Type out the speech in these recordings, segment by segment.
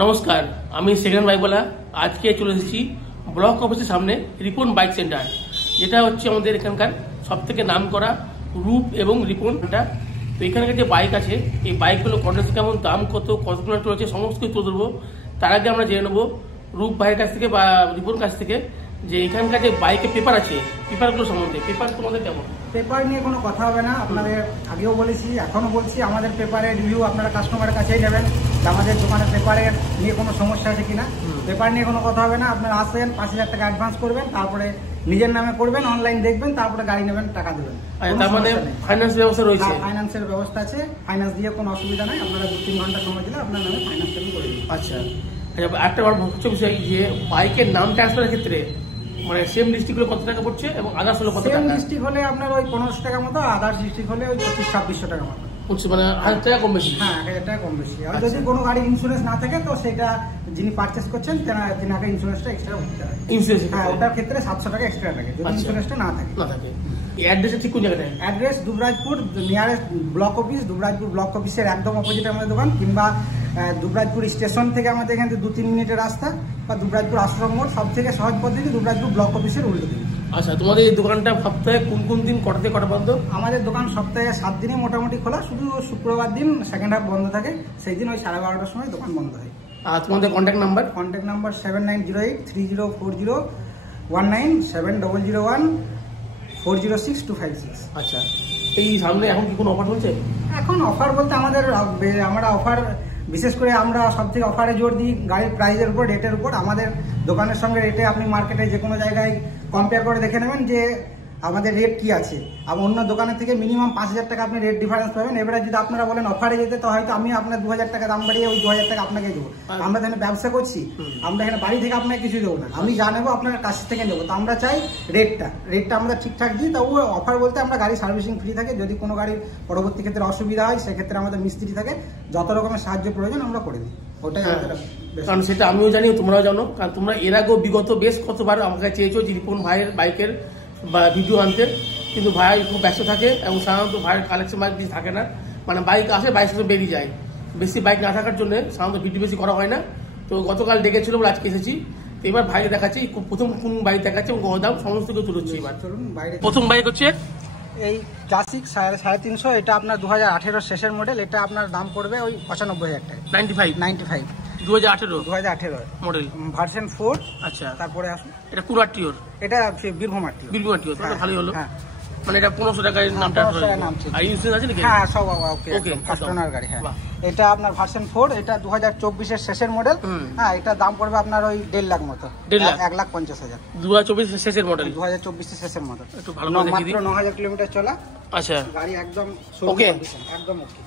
নমস্কার, আমি সেকেন্ড বাইকওয়ালা। আজকে চলে এসেছি ব্লক অফিসের সামনে রিপন বাইক সেন্টার, যেটা হচ্ছে আমাদের এখানকার সব থেকে নাম করা রূপ এবং রিপনটা। তো এখানকার যে বাইক আছে, এই বাইকগুলো কন্ডিশন কেমন, দাম কত, কত কিলোমিটার রয়েছে, সমস্ত কিছু তুলে ধরবো। তার আগে আমরা জেনে নেবো রূপ ভাইয়ের কাছ থেকে বা রিপন কাছ থেকে যে এখানকার যে বাইকের পেপার আছে, পেপারগুলো সম্বন্ধে। পেপার তোমাদের কেমন? পেপার নিয়ে কোনো কথা হবে না। আপনাদের আগেও বলেছি, এখনও বলছি, আমাদের পেপারের রিভিউ আপনারা কাস্টমারের কাছেই নেবেন, আমাদের দোকানের পেপারের নিয়ে কোনো সমস্যা আছে কিনা। পেপার নিয়ে কোনো কথা হবে না। আপনারা আসেন, 5,000 টাকা অ্যাডভান্স করবেন, তারপরে নিজের নামে করবেন, অনলাইন দেখবেন, তারপরে গাড়ি নেবেন, টাকা দেবেন। তার মানে ফাইন্যান্স ব্যবস্থা রয়েছে? ফাইন্যান্সের ব্যবস্থা আছে, ফাইন্যান্স দিয়ে কোনো অসুবিধা নাই। আপনারা 2-3 ঘন্টা সময় দিলে আপনার নামে ফাইন্যান্স করে দিন। আচ্ছা, একটা আমার মুখ্য বিষয় যে বাইকের নাম ট্রান্সফারের ক্ষেত্রে মানে সেম ডিস্ট্রিক্ট হলে কত টাকা পড়ছে এবং আদার্স হলে কত টাকা? সেম ডিস্ট্রিক্ট হলে আপনার ওই 1500 টাকা মতো, আদার্স ডিস্ট্রিক্ট হলে ওই 2500-2600 টাকা মতো পড়ছে, মানে 1000 টাকা কম বেশি। হ্যাঁ, 1000 টাকা কম বেশি। আর যদি কোনো গাড়ি ইন্স্যুরেন্স না থাকে তো সেটা যিনি পারচেস করছেন তেনাকে ইন্স্যুরেন্সটা এক্সট্রা করতে হয়। ইন্স্যুরেন্স? হ্যাঁ, ওটার ক্ষেত্রে 700 টাকা এক্সট্রা লাগে যদি ইন্স্যুরেন্সটা না থাকে। অ্যাড্রেসটা ঠিক কোন জায়গাটায়? Address Dubrajpur, nearest block office, Dubrajpur block অফিসের একদম অপোজিটে আমাদের দোকান, কিংবা দুবরাজপুর স্টেশন থেকে আমাদের এখান থেকে 2-3 মিনিটের রাস্তা, বা দুবরাজপুর আশ্রম মোড়, সব থেকে সহজ পদ্ধতি দুবরাজপুর ব্লক অফিসের উল্টো দিকে। আচ্ছা, তোমাদের এই দোকানটা সপ্তাহে কোন কোন দিন কটা থেকে কটা পর্যন্ত? আমাদের দোকান সপ্তাহে 7 দিনই মোটামুটি খোলা, শুধু শুক্রবার দিন সেকেন্ড হাফ বন্ধ থাকে, সেই দিন ওই 12:30টার সময় দোকান বন্ধ হয়। আর তোমাদের কন্ট্যাক্ট নাম্বার? Contact number 7908304019, 7001406256। আচ্ছা, এই সামনে এখন কি কোনো অফার চলছে? এখন অফার বলতে আমরা অফার বিশেষ করে আমরা সব থেকে অফারে জোর দিই গাড়ির প্রাইসের উপর, রেটের উপর। আমাদের দোকানের সঙ্গে রেটে আপনি মার্কেটে যে কোনো জায়গায় কম্পেয়ার করে দেখে নেবেন যে আমাদের রেট কি আছে। আর অন্য দোকানের থেকে মিনিমাম 5000 টাকা আপনি রেট ডিফারেন্স পাবেন। এবারে যদি আপনারা বলেন অফারে যেতে, তো হয়তো আমি আপনার 2000 টাকা দাম বাড়িয়ে ওই 2000 টাকা আপনাকে দেবো। আমরা এখানে ব্যবসা করছি, আমরা এখানে বাড়ি থেকে আপনাকে কিছু দেবো না, আমি যা নেবো আপনার কাছ থেকে নেবো। তো আমরা চাই রেটটা আমরা ঠিকঠাক দিই। তো অফার বলতে আমরা গাড়ি সার্ভিসিং ফ্রি থাকে, যদি কোনো গাড়ির পরবর্তী ক্ষেত্রে অসুবিধা হয় সেক্ষেত্রে আমাদের মিস্ত্রি থাকে, যত রকমের সাহায্য প্রয়োজন আমরা করে দিই। ওটাই আমাদের, কারণ সেটা আমিও জানি, তোমরাও জানো, কারণ তোমরা এর আগেও বিগত বেশ কতবার আমাকে চেয়েছো যে রিপন ভাইয়ের বাইকের বা ভিডিও আনতে, কিন্তু ভাই খুব ব্যস্ত থাকে এবং সাধারণত ভাইয়ের কালেকশন বাইক বেশি থাকে না, মানে বাইক আসে বাইক সাথে বেরিয়ে যায়। বেশি বাইক না থাকার জন্য সাধারণত ভিডিও বেশি করা হয় না। তো গতকাল ডেকেছিল বলে আজকে এসেছি। তো এবার ভাইকে দেখাচ্ছি প্রথম কোন বাইক দেখাচ্ছে এবং দাম সমস্ত কিছু তুলে হচ্ছে। এবার চলুন বাইরে। প্রথম বাইক হচ্ছে এই ক্লাসিক 350, এটা আপনার 2018 শেষের মডেল। এটা আপনার দাম পড়বে ওই 95,000 টাকা। 95 2018 মডেল, ভার্সন 4। আচ্ছা, তারপরে আসুন, এটা কোন আরটিওর? এটা বীরভূম আরটিও। তাহলে ভালোই হলো। হ্যাঁ, মানে এটা 1500 টাকার নামটা আর ইন্স্যুরেন্স আছে নাকি? হ্যাঁ, সব ওকে, ফার্স্ট ওনার গাড়ি। হ্যাঁ, এটা আপনার ভার্সন 4, এটা 2024 এর শেষের মডেল। হ্যাঁ, এটা দাম পড়বে আপনার ওই 1.5 লাখ মতো, 1,50,000। 2024 শেষের মডেল? 2024 এর মডেল। একটু ভালো করে দেখিয়ে দিন। মাত্র 9000 কিলোমিটার চলা। আচ্ছা, গাড়ি একদম ওকে, একদম ওকে।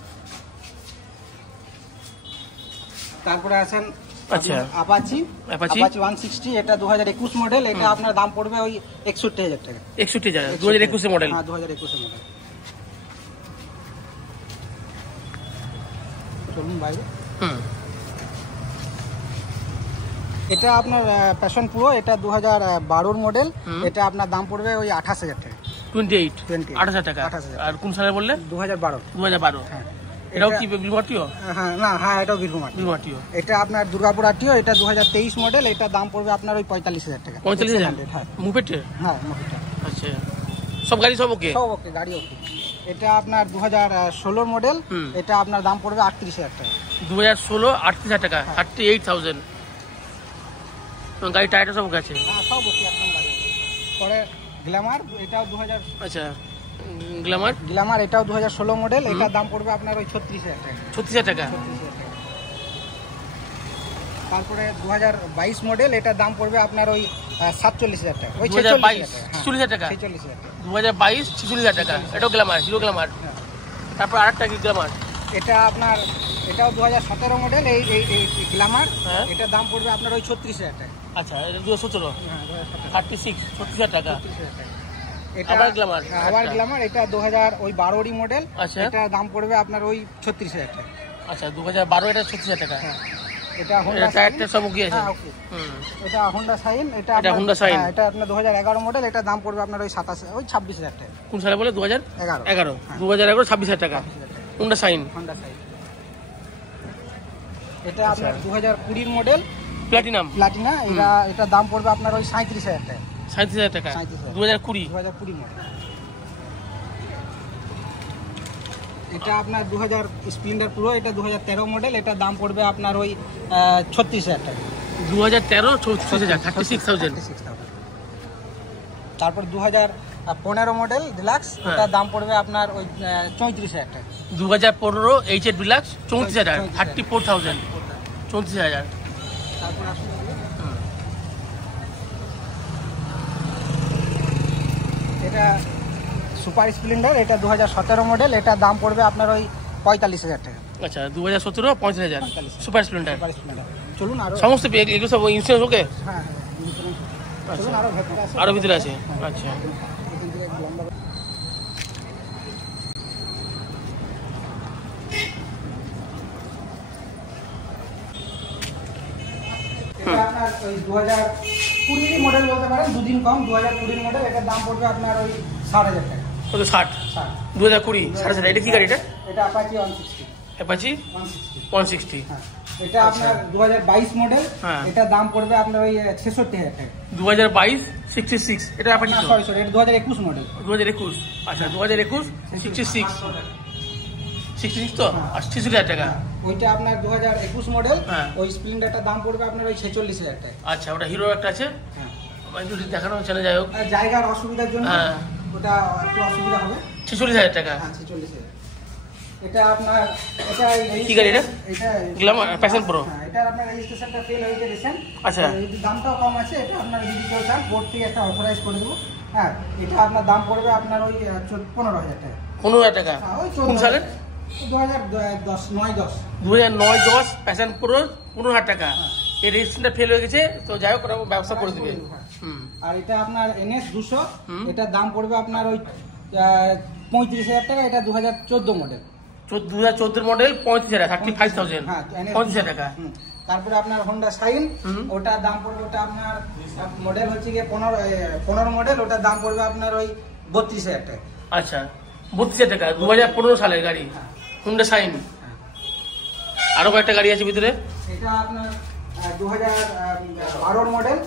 তারপরে আছেন আচ্ছা অ্যাপাচি 160, এটা 2021 মডেল। এটা আপনার দাম পড়বে ওই 61,000 টাকা। 61,000 2021 মডেল? হ্যাঁ, 2021 মডেল। চলুন বাইরে। এটা আপনার প্যাশন প্রো, এটা 2012 মডেল। এটা আপনার দাম পড়বে ওই 28,000 টাকা। 28,000 টাকা। আর কোন সালে বললে? 2012। হ্যাঁ, এটাও কি বীরভূম আরটিও? হ্যাঁ, না, হ্যাঁ, এটাও বীরভূম আরটিও। এটা আপনার দুর্গাপুর আরটিও, এটা 2023 মডেল। এটা দাম পড়বে আপনার ওই 45,000 টাকা। 45,000? হ্যাঁ, মুভেটে? হ্যাঁ, মুভেটে। আচ্ছা, সব গাড়ি সব ওকে? সব ওকে, গাড়ি ওকে। এটা আপনার 2016 মডেল। এটা আপনার দাম পড়বে 38,000 টাকা। 2016 38,000 টাকা, 38,000। গাড়ি টায়ারটা সব ওকে আছে? হ্যাঁ, সব ওকে, একদম গাড়ি। পরে গ্ল্যামার, এটাও 2000। আচ্ছা, গ্ল্যামার এটাও 2016 মডেল। এটার দাম পড়বে আপনার ওই 36,000 টাকা। 36,000 টাকা। তারপরে 2022 মডেল, এটার দাম পড়বে আপনার ওই 47,000 টাকা। ওই 46,000 টাকা। 2022 46,000 টাকা। এটাও গ্ল্যামার, হিরো গ্ল্যামার। তারপর আরেকটা কি গ্ল্যামার? এটা আপনার, এটাও 2017 মডেল। এই গ্ল্যামার, এটার দাম পড়বে আপনার ওই 36,000 টাকা। আচ্ছা, এটা 2017? হ্যাঁ, 36, 36,000 টাকা। আবার গ্ল্যামার, এটা 2012 মডেল। এটা দাম পড়বে আপনার ওই 36,000 টাকা। আচ্ছা, 2012, এটা 36,000 টাকা। এটা হোন্ডা সব ওকে আছে? এটা হোন্ডা সাইন। এটা আপনার 2011 মডেল। এটা দাম পড়বে আপনার ওই 26,000 টাকা। কোন সালে বলে? 2011। 26,000 টাকা হোন্ডা সাইন। এটা আপনার 2020 মডেল প্লাটিনাম। এটা দাম পড়বে আপনার ওই 37,000 টাকা। 37,000 টাকা 2020 মডেল। এটা আপনার 2000 স্প্লেন্ডার প্রো, এটা 2013 মডেল, এটা দাম পড়বে আপনার ওই 36,000 টাকা। 2013 36,000 36,000। তারপর 2015 মডেল ডিলাক্স, এটা দাম পড়বে আপনার ওই 34,000 টাকা। 2015 এইচএফ ডিলাক্স 34,000 34,000 34,000। তারপর আসুন এটা সুপার স্প্লেন্ডার, এটা 2017 মডেল, এটা দাম পড়বে আপনার ওই 45,000 টাকা। আচ্ছা 2017 45,000 সুপার স্প্লেন্ডার। চলুন আরো সমস্ত এগুলো সব ইন্স্যুরেন্স ওকে? হ্যাঁ ইন্স্যুরেন্স। চলুন আরো ভিতরে আছে। আচ্ছা এটা আপনার ওই 2020 মডেল বলতে পারেন, দুদিন কম, 2020 মডেল, এটার দাম পড়বে আপনার ওই 60,000 টাকা। কত 60? 2020 60,000। এটা কি গাড়ি? এটা অ্যাপাচি 160। অ্যাপাচি 160। হ্যাঁ এটা আপনার 2022 মডেল, এটা দাম পড়বে আপনার ওই 66,000 টাকা। 2022 66। এটা অ্যাপাচি তো? সরি এটা 2021 মডেল। 2021। আচ্ছা 2021 66 66 তো 66,000 টাকা। ওইটা আপনার 2021 মডেল, ওই স্প্লেন্ডারটার দাম পড়বে আপনার ওই 46,000 টাকা। আচ্ছা ওটা হিরো একটা আছে, একটু দেখানো চলে যাই হোক। জায়গার অসুবিধার জন্য ওটা একটু অসুবিধা হবে। 46,000 টাকা। হ্যাঁ 46,000। এটা আপনার এটা কি গাড়ি এটা? এটা গ্ল্যামার প্যাশন প্রো। হ্যাঁ এটা আপনার রেজিস্ট্রেশনটা ফেল হয়েছে রিসেন্ট। আচ্ছা এই দামটাও কম আছে, এটা আপনার যদি কেউ চান বোর্ড থেকে একটা অথরাইজ করে দেবো। হ্যাঁ এটা আপনার দাম পড়বে আপনার ওই 15,000 টাকা। 15,000 টাকা। কোন সালের? 2009-10 প্যাশন প্রো 15,000 টাকা। এই রেজিস্ট্রেশনটা ফেল হয়ে গেছে, তো যাই হোক ওরা ব্যবস্থা করে দেবে। আর এটা আপনার NS 200, এটার দাম পড়বে আপনার ওই 35,000 টাকা। এটা 2014 মডেল। 2014 মডেল 35,000 35,000। হ্যাঁ 35,000 টাকা। তারপরে আপনার হোন্ডা শাইন, ওটার দাম পড়বে, ওটা আপনার মডেল হচ্ছে গিয়ে 15 মডেল, ওটার দাম পড়বে আপনার ওই 32,000 টাকা। আচ্ছা 32,000 টাকা 2015 সালের গাড়ি হোন্ডা শাইন। আরো কয়েকটা গাড়ি আছে ভিতরে। এটা আপনার 2012 মডেল।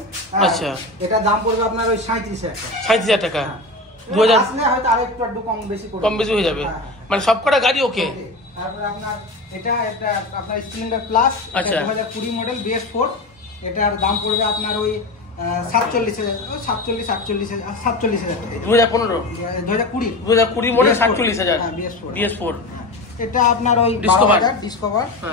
আচ্ছা এটা দাম পড়বে আপনার ওই 37,000 টাকা। 37,000 টাকা। 2000 আসলে হয়তো আরেকটু কম বেশি হয়ে যাবে, মানে সবকটা গাড়ি ওকে। তারপরে আপনার এটা আপনার স্প্লেন্ডার প্লাস, 2020 মডেল BS4, এটার দাম পড়বে আপনার ওই 47,000 টাকা। 2020 মডেল 47,000 BS4। এটা আপনার ওই ডিসকভার,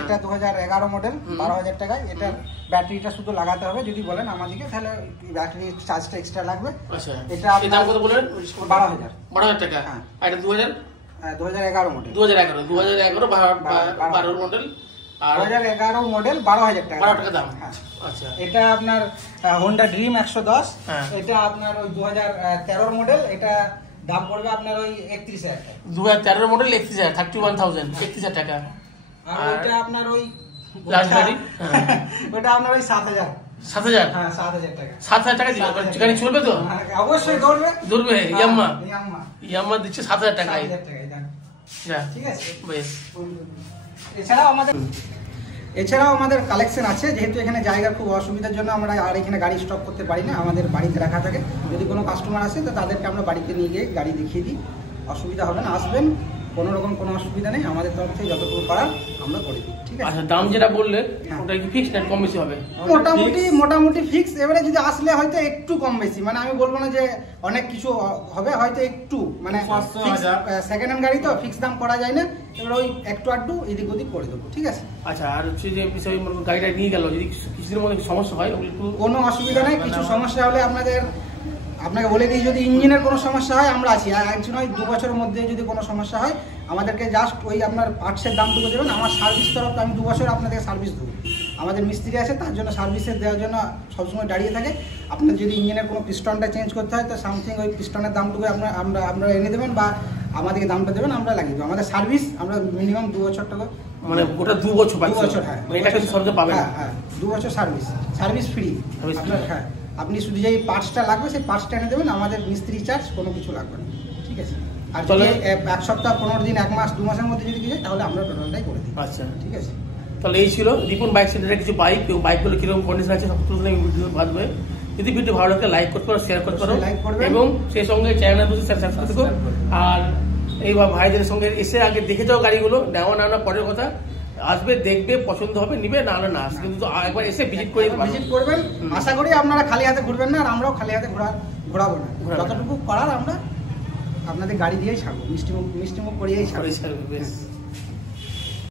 এটা 2011 মডেল, 12,000 টাকায়। এটার ব্যাটারিটা শুধু লাগাতে হবে, যদি বলেন আমাদেরকে তাহলে ব্যাটারি চার্জটা এক্সট্রা লাগবে। আচ্ছা এটা দাম কত বলেন? 12,000 টাকা। আর এটা 2011 মডেল। 2011 12 মডেল। আর 2011 মডেল 12,000 টাকা। 12 টাকা দাম। আচ্ছা এটা আপনার হোন্ডা ড্রিম 110, এটা আপনার ওই 2013 মডেল, এটা দাম পড়বে আপনার ওই 31,000 টাকা। 2013 মডেল 31,000 31,000 31,000 টাকা। আর ওইটা আপনার ওই লাস্ট গাড়ি ওটা আপনার ওই 7,000। 7,000? হ্যাঁ 7,000 টাকা। 7,000 টাকা দিবে গাড়ি চলবে তো? অবশ্যই দৌড়বে। ইয়াম্মা দিচ্ছে 7,000 টাকায়। ঠিক আছে বেশ। এছাড়াও আমাদের কালেকশন আছে, যেহেতু এখানে জায়গার খুব অসুবিধার জন্য আমরা আর এখানে গাড়ি স্টক করতে পারি না, আমাদের বাড়িতে রাখা থাকে। যদি কোনো কাস্টমার আসে তো তাদেরকে আমরা বাড়িতে নিয়ে গিয়ে গাড়ি দেখিয়ে দিই, অসুবিধা হবে না, আসবেন, কোনো রকম কোনো অসুবিধা নেই। আমাদের তরফ থেকে যতটুকু পারার আমরা করে দিই। ঠিক আছে। আচ্ছা দাম যেটা বললে ওটা কি ফিক্সড না কম বেশি হবে? মোটামুটি ফিক্স। এবারে যদি আসলে হয়তো একটু কম বেশি, মানে আমি বলবো না যে অনেক কিছু হবে, হয়তো একটু, মানে সেকেন্ড হ্যান্ড গাড়ি তো ফিক্স দাম করা যায় না, এবার ওই একটু আধটু এদিক ওদিক করে দেবো। ঠিক আছে। আচ্ছা আর হচ্ছে যে বিষয় গাড়িটা নিয়ে গেল, যদি কিছুদিনের মধ্যে সমস্যা হয় কোনো অসুবিধা নেই। কিছু সমস্যা হলে আপনাকে বলে দিই, যদি ইঞ্জিনের কোনো সমস্যা হয় আমরা আছি, আর একজন নয় 2 বছরের মধ্যে যদি কোনো সমস্যা হয় আমাদেরকে জাস্ট ওই আপনার পার্টসের দামটুকু দেবেন। আমার সার্ভিস তরফ আমি 2 বছর আপনাদের সার্ভিস দেবো। আমাদের মিস্ত্রি আছে, তার জন্য সার্ভিসের দেওয়ার জন্য সবসময় দাঁড়িয়ে থাকে। আপনার যদি ইঞ্জিনের কোনো পিস্টনটা চেঞ্জ করতে হয় তো সামথিং ওই পিস্টনের দামটুকু আমরা এনে দেবেন বা আমাদেরকে দামটা দেবেন, আমরা লাগিয়ে দেবো। আমাদের সার্ভিস আমরা মিনিমাম 2 বছর টাকা, মানে ওটা 2 বছর পাচ্ছেন। 2 বছর, হ্যাঁ এটা কিন্তু সরকার পাবে। হ্যাঁ 2 বছর সার্ভিস ফ্রি আপনার। হ্যাঁ আপনি শুধু যেই পার্টসটা লাগবে সেই পার্টসটা এনে দেবেন, আমাদের মিস্ত্রি চার্জ কোনো কিছু লাগবে না। ঠিক আছে। আর যদি 1 সপ্তাহ 15 দিন 1 মাস 2 মাসের মধ্যে যদি কিছু তাহলে আমরা টোটালটাই করে দিই। আচ্ছা ঠিক আছে। তো তাহলে এই ছিল রিপন বাইক সেন্টারের কিছু বাইক এবং বাইকগুলো কিরকম কন্ডিশন আছে সব তুলে ভিডিও বাঁধবে। যদি ভিডিও ভালো লাগে লাইক করতে পারো, শেয়ার করতে পারো এবং সেই সঙ্গে চ্যানেল সাবস্ক্রাইব করতে। আর এই ভাইদের সঙ্গে এসে আগে দেখে যাও গাড়িগুলো, নেওয়া না পরের কথা, আসবে দেখবে পছন্দ হবে নিবে, না হলে না আসবে, কিন্তু একবার এসে ভিজিট করবেন। আশা করি আপনারা খালি হাতে ঘুরবেন না, আর আমরাও খালি হাতে ঘোরাবো না, যতটুকু করার আমরা আপনাদের গাড়ি দিয়েই ছাড়বো, মিষ্টিমুখ করিয়েই ছাড়বো।